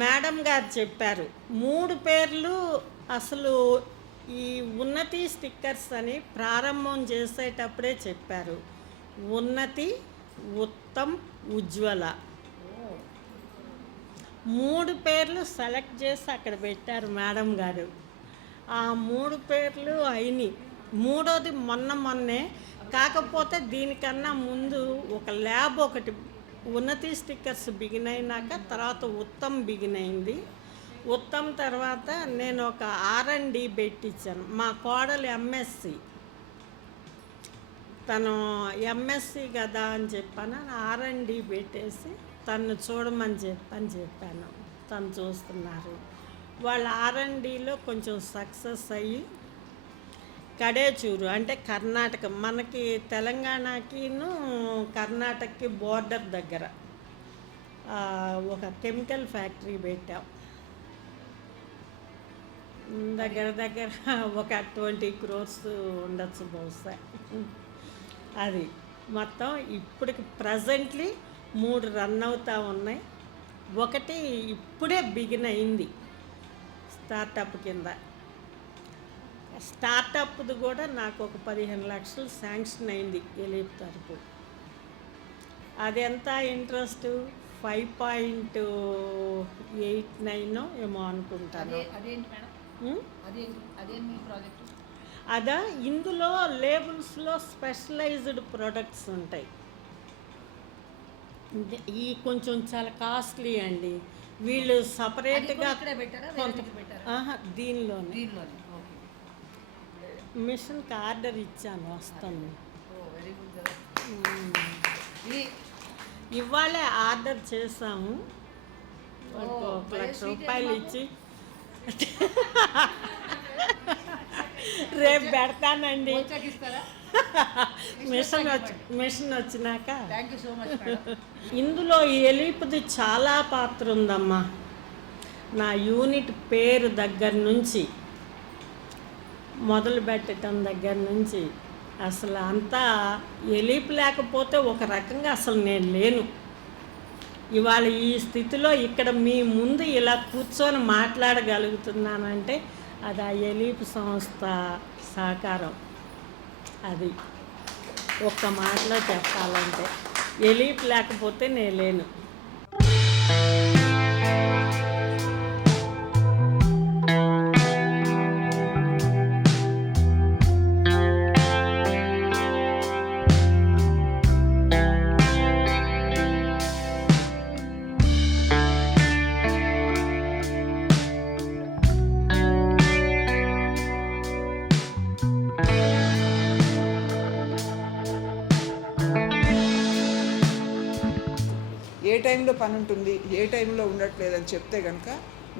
madam గారు చెప్పారు మూడు పేర్లు అసలు ఈ ఉన్నతి స్టిక్కర్స్ అని ప్రారంభం చేసేటప్పుడే చెప్పారు ఉన్నతి ఉత్తమ్ ఉజ్వల మూడు పేర్లు సెలెక్ట్ చేసి అక్కడ పెట్టారు మేడం గారు ఆ మూడు పేర్లు అయినాయి మూడోది మొన్న మొన్నే కాకపోతే దీనికన్నా ముందు ఒక ల్యాబ్ ఒకటి ఉన్నతి స్టిక్కర్స్ బిగిన్ అయినాక తర్వాత ఉత్తమ్ బిగిన్ అయింది ఉత్తమ్ తర్వాత నేను ఒక ఆర్ అండ్ డి పెట్టించాను మా కోడలు ఎంఎస్సి తను ఎంఎస్సి కదా అని చెప్పాను ఆర్ అండ్ డి పెట్టేసి తను చూడమని చెప్పని చెప్పాను తను చూస్తున్నారు వాళ్ళ ఆర్ అండ్ డిలో కొంచెం సక్సెస్ అయ్యి కడేచూరు అంటే కర్ణాటక మనకి తెలంగాణకిను కర్ణాటకకి బోర్డర్ దగ్గర ఒక కెమికల్ ఫ్యాక్టరీ పెట్టాం దగ్గర దగ్గర ఒక ట్వంటీ క్రోర్స్ ఉండొచ్చు బహుశా అది మొత్తం ఇప్పటికి ప్రజెంట్లీ మూడు రన్ అవుతూ ఉన్నాయి ఒకటి ఇప్పుడే బిగిన్ అయింది స్టార్టప్ కింద స్టార్టప్ది కూడా నాకు ఒక పదిహేను లక్షలు శాంక్షన్ అయింది ఎలీట్ తరపు అది ఎంత interest five point eight nine ఏమో అనుకుంటాను అదా ఇందులో లేబుల్స్లో స్పెషలైజ్డ్ ప్రొడక్ట్స్ ఉంటాయి ఈ కొంచెం చాలా కాస్ట్లీ అండి వీళ్ళు సపరేట్గా దీనిలోనే మిషన్కి ఆర్డర్ ఇచ్చాను వస్తాను ఇవాళే ఆర్డర్ చేసాము ఒక లక్ష రూపాయలు ఇచ్చి రేపు పెడతానండి మిషన్ వచ్చి మిషన్ వచ్చినాక ఇందులో ఎలిపిది చాలా పాత్ర ఉందమ్మా నా యూనిట్ పేరు దగ్గర నుంచి మొదలు పెట్టడం దగ్గర నుంచి అసలు అంతా ఎలీపు లేకపోతే ఒక రకంగా అసలు నేను లేను ఇవాళ ఈ స్థితిలో ఇక్కడ మీ ముందు ఇలా కూర్చొని మాట్లాడగలుగుతున్నానంటే అది ఆ ఎలీపు సంస్థ సహకారం అది ఒక్క మాటలో చెప్పాలంటే ఎలీపు లేకపోతే నేను లేను టైంలో పని ఉంటుంది ఏ టైంలో ఉండట్లేదని చెప్తే కనుక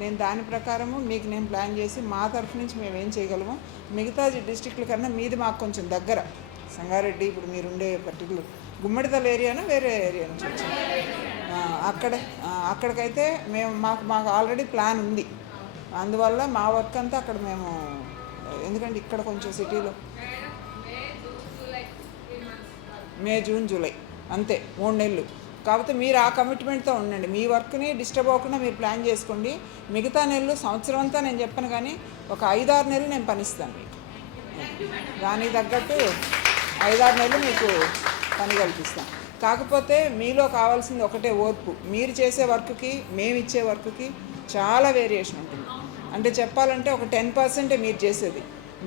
నేను దాని ప్రకారము మీకు నేను ప్లాన్ చేసి మా తరఫు నుంచి మేము ఏం చేయగలము మిగతా డిస్టిక్ల కన్నా మీది మాకు కొంచెం దగ్గర సంగారెడ్డి ఇప్పుడు మీరు ఉండే పర్టికులర్ గుమ్మడిదల ఏరియానా వేరే ఏరియా నుంచి అక్కడ అక్కడికైతే మేము మాకు మాకు ఆల్రెడీ ప్లాన్ ఉంది అందువల్ల మా వర్క్ అంతా అక్కడ మేము ఎందుకంటే ఇక్కడ కొంచెం సిటీలో మే జూన్ జూలై అంతే మూడు నెలలు కాకపోతే మీరు ఆ కమిట్మెంట్తో ఉండండి మీ వర్క్ని డిస్టర్బ్ అవ్వకుండా మీరు ప్లాన్ చేసుకోండి మిగతా నెలలు సంవత్సరం అంతా నేను చెప్పను కానీ ఒక ఐదారు నెలలు నేను పనిస్తాను మీకు దానికి తగ్గట్టు ఐదారు నెలలు మీకు పని కల్పిస్తాను కాకపోతే మీలో కావాల్సింది ఒకటే ఓర్పు మీరు చేసే వర్క్కి మేము ఇచ్చే వర్క్కి చాలా వేరియేషన్ ఉంటుంది అంటే చెప్పాలంటే ఒక టెన్ పర్సెంటే మీరు చేసేది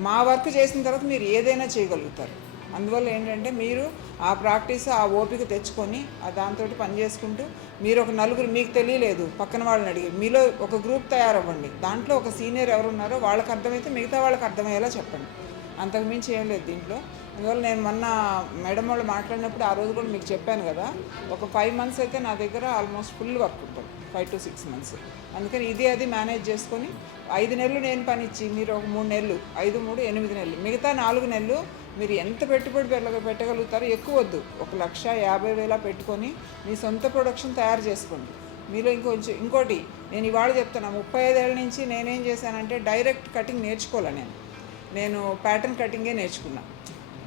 మా వర్క్ చేసిన తర్వాత మీరు ఏదైనా చేయగలుగుతారు అందువల్ల ఏంటంటే మీరు ఆ ప్రాక్టీస్ ఆ ఓపిక తెచ్చుకొని ఆ దాంతో పని చేసుకుంటూ మీరు ఒక నలుగురు మీకు తెలియలేదు పక్కన వాళ్ళని అడిగి మీలో ఒక గ్రూప్ తయారవ్వండి దాంట్లో ఒక సీనియర్ ఎవరు ఉన్నారో వాళ్ళకి అర్థమైతే మిగతా వాళ్ళకి అర్థమయ్యేలా చెప్పండి అంతకు మించి ఏం లేదు దీంట్లో అందువల్ల నేను మొన్న మేడం వాళ్ళు మాట్లాడినప్పుడు ఆ రోజు కూడా మీకు చెప్పాను కదా ఒక ఫైవ్ మంత్స్ అయితే నా దగ్గర ఆల్మోస్ట్ ఫుల్ వర్క్ ఉంటుంది ఫైవ్ టు సిక్స్ మంత్స్ అందుకని ఇది అది మేనేజ్ చేసుకొని ఐదు నెలలు నేను పనిచ్చి మీరు ఒక మూడు నెలలు ఐదు మూడు ఎనిమిది నెలలు మిగతా నాలుగు నెలలు మీరు ఎంత పెట్టుబడి పెట్ట పెట్టగలుగుతారో ఎక్కువ వద్దు ఒక లక్ష యాభై వేల పెట్టుకొని మీ సొంత ప్రొడక్షన్ తయారు చేసుకోండి మీలో ఇంకొంచెం ఇంకోటి నేను ఇవాళ చెప్తున్నా ముప్పై ఐదేళ్ళ నుంచి నేనేం చేశానంటే డైరెక్ట్ కటింగ్ నేర్చుకోలే నేను నేను ప్యాటర్న్ కటింగే నేర్చుకున్నా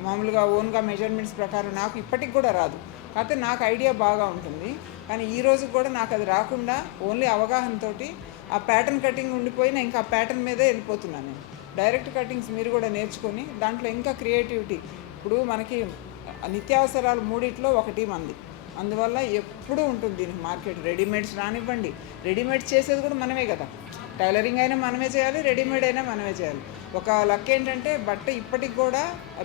మామూలుగా ఓన్గా మెజర్మెంట్స్ ప్రకారం నాకు ఇప్పటికి కూడా రాదు కాకపోతే నాకు ఐడియా బాగా ఉంటుంది కానీ ఈ రోజు కూడా నాకు అది రాకుండా ఓన్లీ అవగాహనతోటి ఆ ప్యాటర్న్ కటింగ్ ఉండిపోయి నేను ఇంకా ఆ ప్యాటర్న్ మీదే వెళ్ళిపోతున్నాను నేను డైరెక్ట్ కటింగ్స్ మీరు కూడా నేర్చుకొని దాంట్లో ఇంకా క్రియేటివిటీ ఇప్పుడు మనకి నిత్యావసరాలు మూడిట్లో ఒకటి మంది అందువల్ల ఎప్పుడూ ఉంటుంది దీనికి మార్కెట్ రెడీమేడ్స్ రానివ్వండి రెడీమేడ్స్ చేసేది కూడా మనమే కదా టైలరింగ్ అయినా మనమే చేయాలి రెడీమేడ్ అయినా మనమే చేయాలి ఒక లక్ ఏంటంటే బట్ట ఇప్పటికి కూడా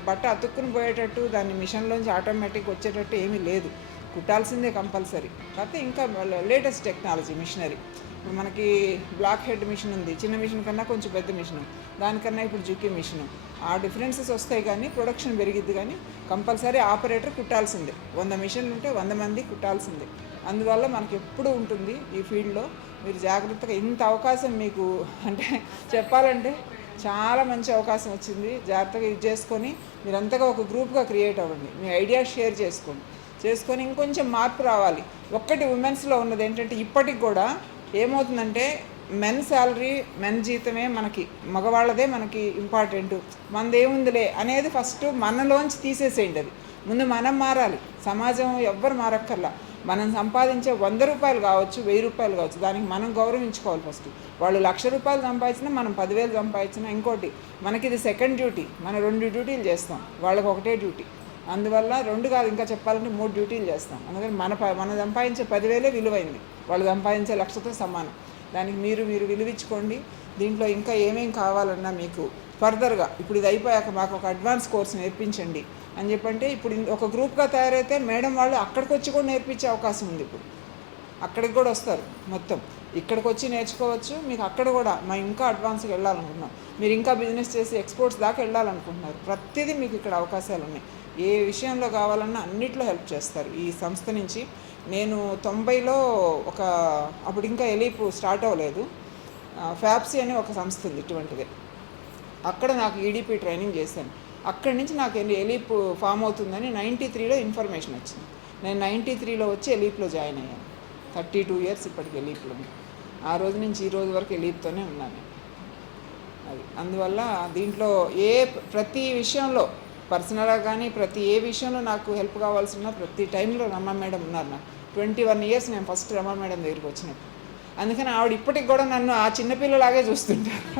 బట్ట అతుక్కుని పోయేటట్టు దాన్ని మిషన్లోంచి ఆటోమేటిక్ వచ్చేటట్టు ఏమీ లేదు కుట్టాల్సిందే కంపల్సరీ కాకపోతే ఇంకా లేటెస్ట్ టెక్నాలజీ మిషనరీ ఇప్పుడు మనకి బ్లాక్ హెడ్ మిషన్ ఉంది చిన్న మిషన్ కన్నా కొంచెం పెద్ద మిషన్ దానికన్నా ఇప్పుడు జూకే మిషన్ ఆ డిఫరెన్సెస్ వస్తాయి కానీ ప్రొడక్షన్ పెరిగిద్ది కానీ కంపల్సరీ ఆపరేటర్ కుట్టాల్సిందే వంద మిషన్లు ఉంటే వంద మంది కుట్టాల్సిందే అందువల్ల మనకి ఎప్పుడు ఉంటుంది ఈ ఫీల్డ్లో మీరు జాగ్రత్తగా ఇంత అవకాశం మీకు అంటే చెప్పాలంటే చాలా మంచి అవకాశం వచ్చింది జాగ్రత్తగా ఇది చేసుకొని మీరంతగా ఒక గ్రూప్గా క్రియేట్ అవ్వండి మీ ఐడియా షేర్ చేసుకోండి చేసుకొని ఇంకొంచెం మార్పు రావాలి ఒక్కటి ఉమెన్స్లో ఉన్నది ఏంటంటే ఇప్పటికి కూడా ఏమవుతుందంటే మెన్ శాలరీ మెన్ జీతమే మనకి మగవాళ్ళదే మనకి ఇంపార్టెంట్ మనదేముందిలే అనేది ఫస్ట్ మనలోంచి తీసేసేయండి అది ముందు మనం మారాలి సమాజం ఎవ్వరు మారక్కర్లా మనం సంపాదించే వంద రూపాయలు కావచ్చు వెయ్యి రూపాయలు కావచ్చు దానికి మనం గౌరవించుకోవాలి ఫస్ట్ వాళ్ళు లక్ష రూపాయలు సంపాదించినా మనం పదివేలు సంపాదించినా ఇంకోటి మనకి ఇది సెకండ్ డ్యూటీ మనం రెండు డ్యూటీలు చేస్తాం వాళ్ళకి ఒకటే డ్యూటీ అందువల్ల రెండు కాదు ఇంకా చెప్పాలంటే మూడు డ్యూటీలు చేస్తాం అందుకని మన మనం సంపాదించే పదివేలే విలువైంది వాళ్ళు సంపాదించే లక్షతో సమానం దానికి మీరు మీరు విలువించుకోండి దీంట్లో ఇంకా ఏమేం కావాలన్నా మీకు ఫర్దర్గా ఇప్పుడు ఇది అయిపోయాక మాకు ఒక అడ్వాన్స్ కోర్స్ నేర్పించండి అని చెప్పంటే ఇప్పుడు ఒక గ్రూప్గా తయారైతే మేడం వాళ్ళు అక్కడికి వచ్చి కూడా నేర్పించే అవకాశం ఉంది ఇప్పుడు అక్కడికి కూడా వస్తారు మొత్తం ఇక్కడికి వచ్చి నేర్చుకోవచ్చు మీకు అక్కడ కూడా మా ఇంకా అడ్వాన్స్కి వెళ్ళాలనుకుంటున్నాం మీరు ఇంకా బిజినెస్ చేసి ఎక్స్పోర్ట్స్ దాకా వెళ్ళాలనుకుంటున్నారు ప్రతిదీ మీకు ఇక్కడ అవకాశాలు ఉన్నాయి ఏ విషయంలో కావాలన్నా అన్నిట్లో హెల్ప్ చేస్తారు ఈ సంస్థ నుంచి నేను తొంభైలో ఒక అప్పుడు ఇంకా ఎలీపు స్టార్ట్ అవ్వలేదు ఫ్యాప్సీ అనే ఒక సంస్థ ఉంది ఇటువంటిది అక్కడ నాకు ఈడీపీ e ట్రైనింగ్ చేశాను అక్కడి నుంచి నాకు ఎలీప్ ఫామ్ అవుతుందని నైంటీ త్రీలో ఇన్ఫర్మేషన్ వచ్చింది నేను నైంటీ త్రీలో వచ్చి ఎలీప్లో జాయిన్ అయ్యాను థర్టీ టూ ఇయర్స్ ఇప్పటికి ఎలీప్లో ఆ రోజు నుంచి ఈ రోజు వరకు ఎలీప్తోనే ఉన్నాను అది అందువల్ల దీంట్లో ఏ ప్రతి విషయంలో పర్సనల్గా కానీ ప్రతి ఏ విషయంలో నాకు హెల్ప్ కావాల్సిన ప్రతి టైంలో రమ మేడం ఉన్నారు నాకు ట్వంటీ వన్ ఇయర్స్ నేను ఫస్ట్ రమ మేడం దగ్గరికి వచ్చినప్పుడు అందుకని ఆవిడ ఇప్పటికి కూడా నన్ను ఆ చిన్నపిల్లలాగే చూస్తుంటారు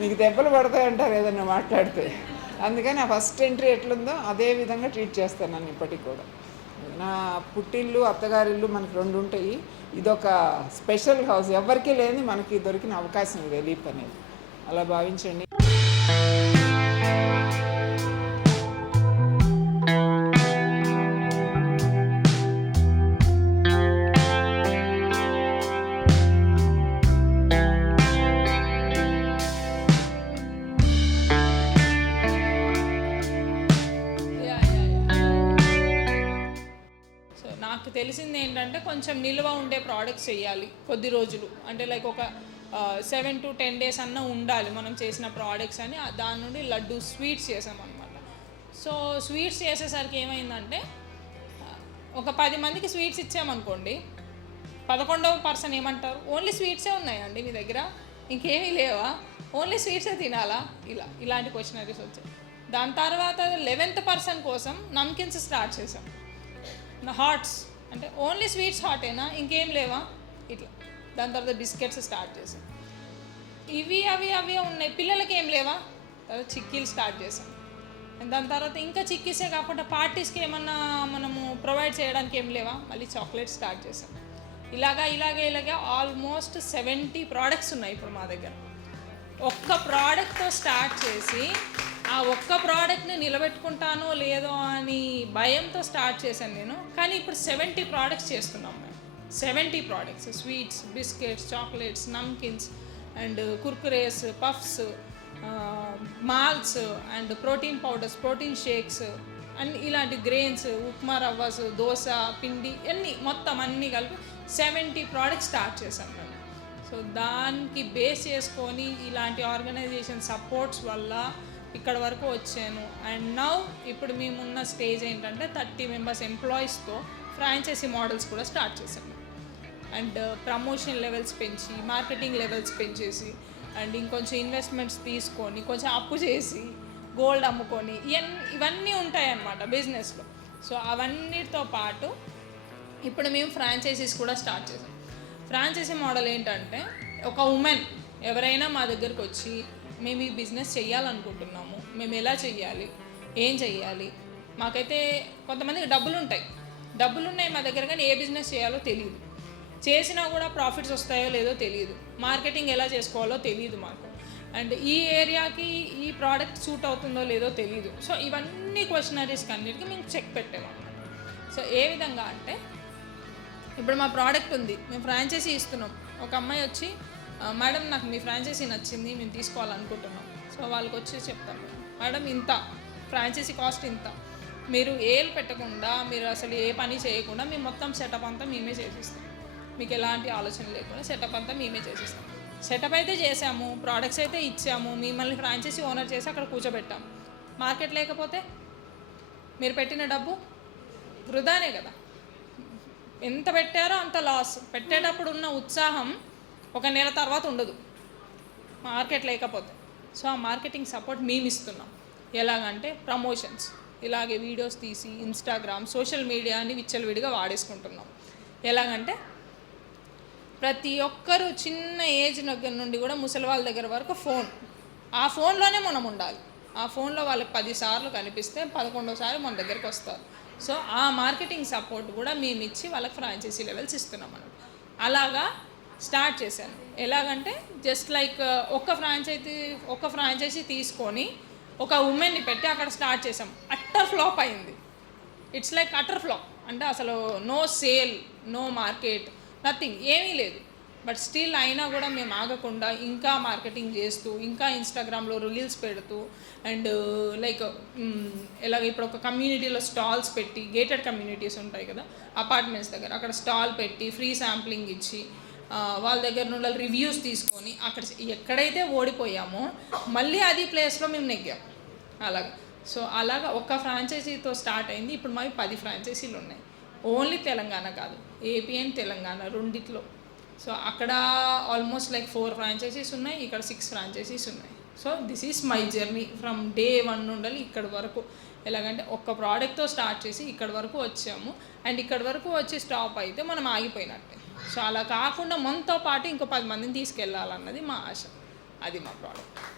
నీకు దెబ్బలు పడతాయంటారు ఏదన్నా మాట్లాడితే అందుకని ఆ ఫస్ట్ ఎంట్రీ ఎట్లుందో అదే విధంగా ట్రీట్ చేస్తాను నన్ను ఇప్పటికి కూడా నా పుట్టిల్లు అత్తగారిళ్ళు మనకు రెండు ఉంటాయి ఇదొక స్పెషల్ హౌస్ ఎవరికీ లేని మనకి దొరికిన అవకాశం రిలీఫ్ అనేది అలా భావించండి నాకు తెలిసింది ఏంటంటే కొంచెం నిల్వ ఉండే ప్రోడక్ట్స్ వేయాలి కొద్ది రోజులు అంటే లైక్ ఒక సెవెన్ టు టెన్ డేస్ అన్న ఉండాలి మనం చేసిన ప్రోడక్ట్స్ అని దాని నుండి లడ్డు స్వీట్స్ చేసాం అనమాట సో స్వీట్స్ చేసేసరికి ఏమైందంటే ఒక పది మందికి స్వీట్స్ ఇచ్చామనుకోండి పదకొండవ పర్సన్ ఏమంటారు ఓన్లీ స్వీట్సే ఉన్నాయండి మీ దగ్గర ఇంకేమీ లేవా ఓన్లీ స్వీట్సే తినాలా ఇలా ఇలాంటి క్వశ్చనరీస్ వచ్చాయి దాని తర్వాత లెవెన్త్ పర్సన్ కోసం నమ్కిన్స్ స్టార్ట్ చేసాం హాట్స్ అంటే ఓన్లీ స్వీట్స్ హాటేనా ఇంకేం లేవా ఇట్లా దాని తర్వాత బిస్కెట్స్ స్టార్ట్ చేసాం ఇవి అవి అవి ఉన్నాయి పిల్లలకి ఏం లేవా తర్వాత చిక్కీలు స్టార్ట్ చేసాం దాని తర్వాత ఇంకా చిక్కీసే కాకుండా పార్టీస్కి ఏమన్నా మనము ప్రొవైడ్ చేయడానికి ఏం లేవా మళ్ళీ చాక్లెట్స్ స్టార్ట్ చేసాం ఇలాగా ఇలాగే ఇలాగే ఆల్మోస్ట్ సెవెంటీ ప్రోడక్ట్స్ ఉన్నాయి ఇప్పుడు మా దగ్గర ఒక్క ప్రోడక్ట్తో స్టార్ట్ చేసి ఆ ఒక్క ప్రోడక్ట్ని నిలబెట్టుకుంటానో లేదో అని భయంతో స్టార్ట్ చేశాను నేను కానీ ఇప్పుడు సెవెంటీ ప్రోడక్ట్స్ చేస్తున్నాం మేము seventy products sweets biscuits chocolates namkeens and Kurkures puffs malls and protein powders protein shakes and ఇలాంటి గ్రెయిన్స్ ఉప్మా రవ్వస్ దోశ పిండి అన్నీ మొత్తం అన్నీ కలిపి సెవెంటీ ప్రోడక్ట్స్ స్టార్ట్ చేశాం మేము సో దానికి బేస్ చేసుకొని ఇలాంటి ఆర్గనైజేషన్ సపోర్ట్స్ వల్ల ఇక్కడ వరకు వచ్చాను అండ్ నౌ ఇప్పుడు మేమున్న స్టేజ్ ఏంటంటే థర్టీ మెంబర్స్ ఎంప్లాయీస్తో ఫ్రాంచైజీ మోడల్స్ కూడా స్టార్ట్ చేశాము అండ్ ప్రమోషన్ లెవెల్స్ పెంచి మార్కెటింగ్ లెవెల్స్ పెంచేసి అండ్ ఇంకొంచెం ఇన్వెస్ట్మెంట్స్ తీసుకొని కొంచెం అప్పు చేసి గోల్డ్ అమ్ముకొని ఇవన్నీ ఉంటాయి ఉంటాయన్నమాట బిజినెస్లో సో అవన్నిటితో పాటు ఇప్పుడు మేము ఫ్రాంచైజీస్ కూడా స్టార్ట్ చేసాం ఫ్రాంచైజీ మోడల్ ఏంటంటే ఒక ఉమెన్ ఎవరైనా మా దగ్గరికి వచ్చి మేము ఈ బిజినెస్ చేయాలనుకుంటున్నాము మేము ఎలా చేయాలి ఏం చేయాలి మాకైతే కొంతమందికి డబ్బులు ఉంటాయి డబ్బులు ఉన్నాయి మా దగ్గర కానీ ఏ బిజినెస్ చేయాలో తెలియదు చేసినా కూడా ప్రాఫిట్స్ వస్తాయో లేదో తెలియదు మార్కెటింగ్ ఎలా చేసుకోవాలో తెలియదు మాకు అండ్ ఈ ఏరియాకి ఈ ప్రోడక్ట్ సూట్ అవుతుందో లేదో తెలియదు సో ఇవన్నీ క్వశ్చనరీస్కి అన్నిటికీ మేము చెక్ పెట్టేవాళ్ళం సో ఏ విధంగా అంటే ఇప్పుడు మా ప్రోడక్ట్ ఉంది మేము ఫ్రాంచైజీ ఇస్తున్నాం ఒక అమ్మాయి వచ్చి మేడం నాకు మీ ఫ్రాంచైజీ నచ్చింది మేము తీసుకోవాలనుకుంటున్నాం సో వాళ్ళకి వచ్చి చెప్తాం మేడం ఇంత ఫ్రాంచైజీ కాస్ట్ ఇంత మీరు ఏలు పెట్టకుండా మీరు అసలు ఏ పని చేయకుండా మేము మొత్తం సెటప్ అంతా మేమే చేసిస్తాం మీకు ఎలాంటి ఆలోచన లేకుండా సెటప్ అంతా మేమే చేసిస్తాం సెటప్ అయితే చేసాము ప్రోడక్ట్స్ అయితే ఇచ్చాము మిమ్మల్ని ఫ్రాంచైజీ ఓనర్ చేసి అక్కడ కూర్చోబెట్టాము మార్కెట్ లేకపోతే మీరు పెట్టిన డబ్బు వృధానే కదా ఎంత పెట్టారో అంత లాస్ పెట్టేటప్పుడు ఉన్న ఉత్సాహం ఒక నెల తర్వాత ఉండదు మార్కెట్ లేకపోతే సో ఆ మార్కెటింగ్ సపోర్ట్ మేము ఇస్తున్నాం ఎలాగంటే ప్రమోషన్స్ ఇలాగే వీడియోస్ తీసి ఇన్స్టాగ్రామ్ సోషల్ మీడియాని విచ్చలవిడిగా వాడేసుకుంటున్నాం ఎలాగంటే ప్రతి ఒక్కరూ చిన్న ఏజ్ దగ్గర నుండి కూడా ముసలి వాళ్ళ దగ్గర వరకు ఫోన్ ఆ ఫోన్లోనే మనం ఉండాలి ఆ ఫోన్లో వాళ్ళకి పదిసార్లు కనిపిస్తే పదకొండోసారి మన దగ్గరికి వస్తారు సో ఆ మార్కెటింగ్ సపోర్ట్ కూడా మేము ఇచ్చి వాళ్ళకి ఫ్రాంచైజీ లెవెల్స్ ఇస్తున్నాం మనం అలాగా స్టార్ట్ చేశాను ఎలాగంటే జస్ట్ లైక్ uh, ఒక ఫ్రాంచైజీ ఒక ఫ్రాంచైజీ తీసుకొని ఒక ఉమెన్ని పెట్టి అక్కడ స్టార్ట్ చేసాం అట్టర్ ఫ్లాప్ అయింది ఇట్స్ లైక్ అటర్ ఫ్లాప్ అంటే అసలు no sale no market nothing ఏమీ లేదు బట్ స్టిల్ అయినా కూడా మేము ఆగకుండా ఇంకా మార్కెటింగ్ చేస్తూ ఇంకా ఇన్స్టాగ్రామ్లో రీల్స్ పెడుతూ అండ్ లైక్ ఇలాగ ఇప్పుడు ఒక కమ్యూనిటీలో స్టాల్స్ పెట్టి గేటెడ్ కమ్యూనిటీస్ ఉంటాయి కదా అపార్ట్మెంట్స్ దగ్గర అక్కడ స్టాల్ పెట్టి ఫ్రీ శాంప్లింగ్ ఇచ్చి వాళ్ళ దగ్గర నుండి రివ్యూస్ తీసుకొని అక్కడ ఎక్కడైతే ఓడిపోయామో మళ్ళీ అది ప్లేస్లో మేము నెగ్గాం అలాగ సో అలాగ ఒక్క ఫ్రాంచైజీతో స్టార్ట్ అయింది ఇప్పుడు మావి పది ఫ్రాంచైజీలు ఉన్నాయి ఓన్లీ తెలంగాణ కాదు ఏపీ అండ్ తెలంగాణ రెండిట్లో సో అక్కడ ఆల్మోస్ట్ లైక్ ఫోర్ ఫ్రాంచైజీస్ ఉన్నాయి ఇక్కడ సిక్స్ ఫ్రాంచైజీస్ ఉన్నాయి so this is my journey from day one ఉండాలి ఇక్కడ వరకు ఎలాగంటే ఒక్క ప్రోడక్ట్తో స్టార్ట్ చేసి ఇక్కడ వరకు వచ్చాము అండ్ ఇక్కడ వరకు వచ్చి స్టాప్ అయితే మనం ఆగిపోయినట్టే సో అలా కాకుండా మనతో పాటు ఇంకో పది మందిని తీసుకెళ్ళాలన్నది మా ఆశ అది మా ప్రోడక్ట్